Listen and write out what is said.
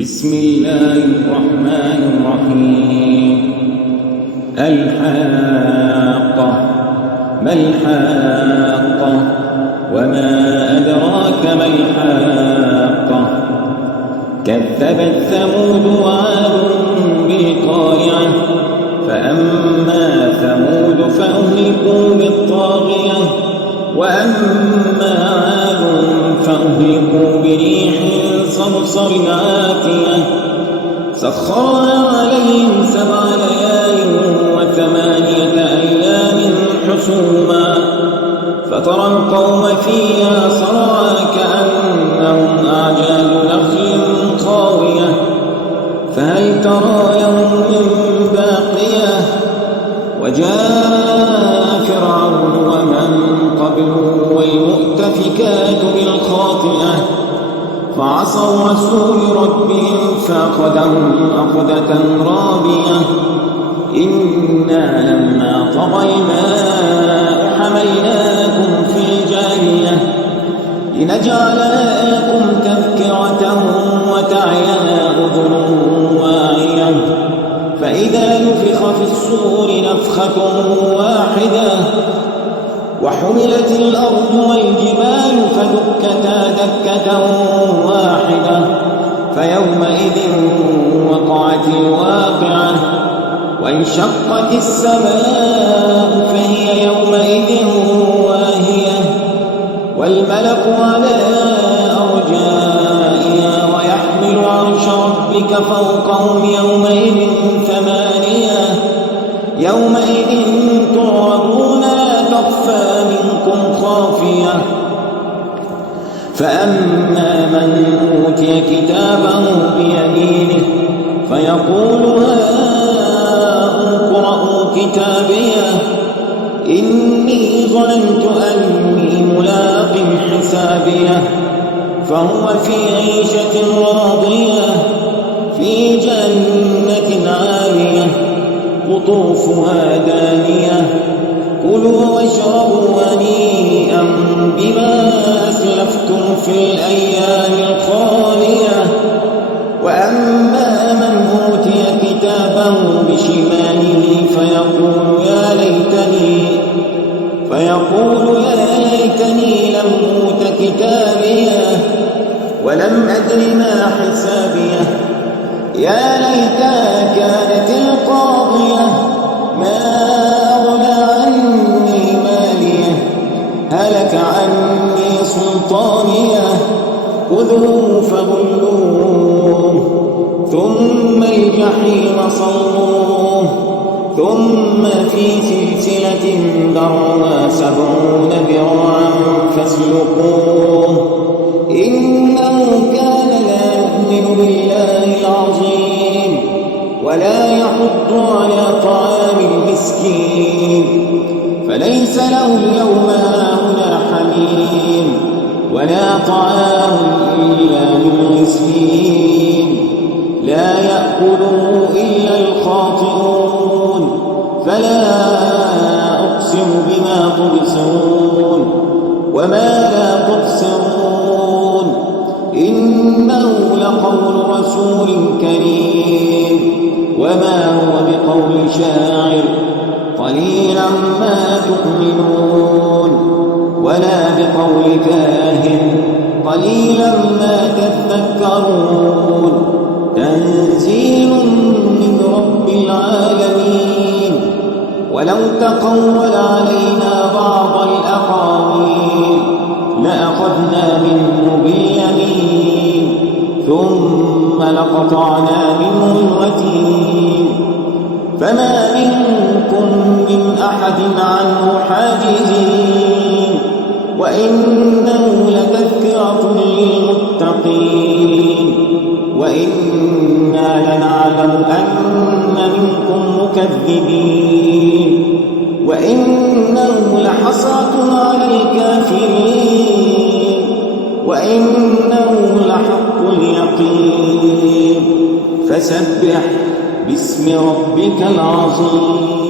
بسم الله الرحمن الرحيم. الحاقة. ما الحاقة؟ وما أدراك ما الحاقة؟ كذبت ثمود وعاد بالقارعة. فأما ثمود فأهلكوا بالطاغية، وأما عاد فأهلكوا بريح صرصر عاتية سخرها عليهم 7 ليال و8 أيام حسوما، فترى القوم فيها صرعى كأنهم أعجاز نخل خاوية، فهل ترى لهم من باقية؟ وجاء فرعون ومن قبله والمؤتفكات بالخاطئة، فعصوا رسول ربهم فأخذهم أخذة رابية. إنا لما طغى الماء حملناكم في الجارية لنجعلكم تذكرة وتعيها أذن واعية، فإذا نفخ في الصور نفخة واحدة وحملت الأرض والجبال فدكتا دكة واحدة، فيومئذ وقعت الواقعة، وانشقت السماء فهي يومئذ واهية، والملك على أرجائها ويحمل عرش ربك فوقهم يومئذ 8. يومئذ تعرضون لا تخفى منكم خافية. فأما من أوتي كتابه بيمينه فيقول هاؤم اقرءوا كتابيه إني ظننت أني ملاق حسابيه، فهو في عيشة راضية في جنة عالية قطوفها دانية. كلوا واشربوا هنيئا بما أسلفتم في الأيام الخالية. وأما من أوتي كتابه بشماله فيقول يا ليتني لم أوت كتابيه ولم أدر ما حسابيه، يا ليتها كانت القاضية ما أغنى عني ماليه هلك عني سلطانيه، خذوه فغلوه ثم الجحيم صلوه ثم في سلسلة ذرعها 70 ذراعا فاسلكوه، إنه كان لا يؤمن بالله العظيم ولا يحض على طعام المسكين، فليس له اليوم هاهنا حميم ولا طعام إلا من غسلين لا يأكله إلا الخاطئون. فلا أقسم بما تبصرون وما لا تبصرون، إنه لقول رسول كريم وما هو بقول شاعر قليلا ما تؤمنون، ولا بقول كاهن قليلا ما تذكرون. تنزيل من رب العالمين. ولو تقول علينا بعض الأقاويل لأخذنا منه باليمين ثم لقطعنا منه الوتين، فما منكم من أحد عنه حاجزين، وإنه لتذكرة للمتقين، وإنا لنعلم أن منكم مكذبين، وإنه لحسرة على الكافرين، وإنه لحق اليقين. فسبح باسم ربك العظيم.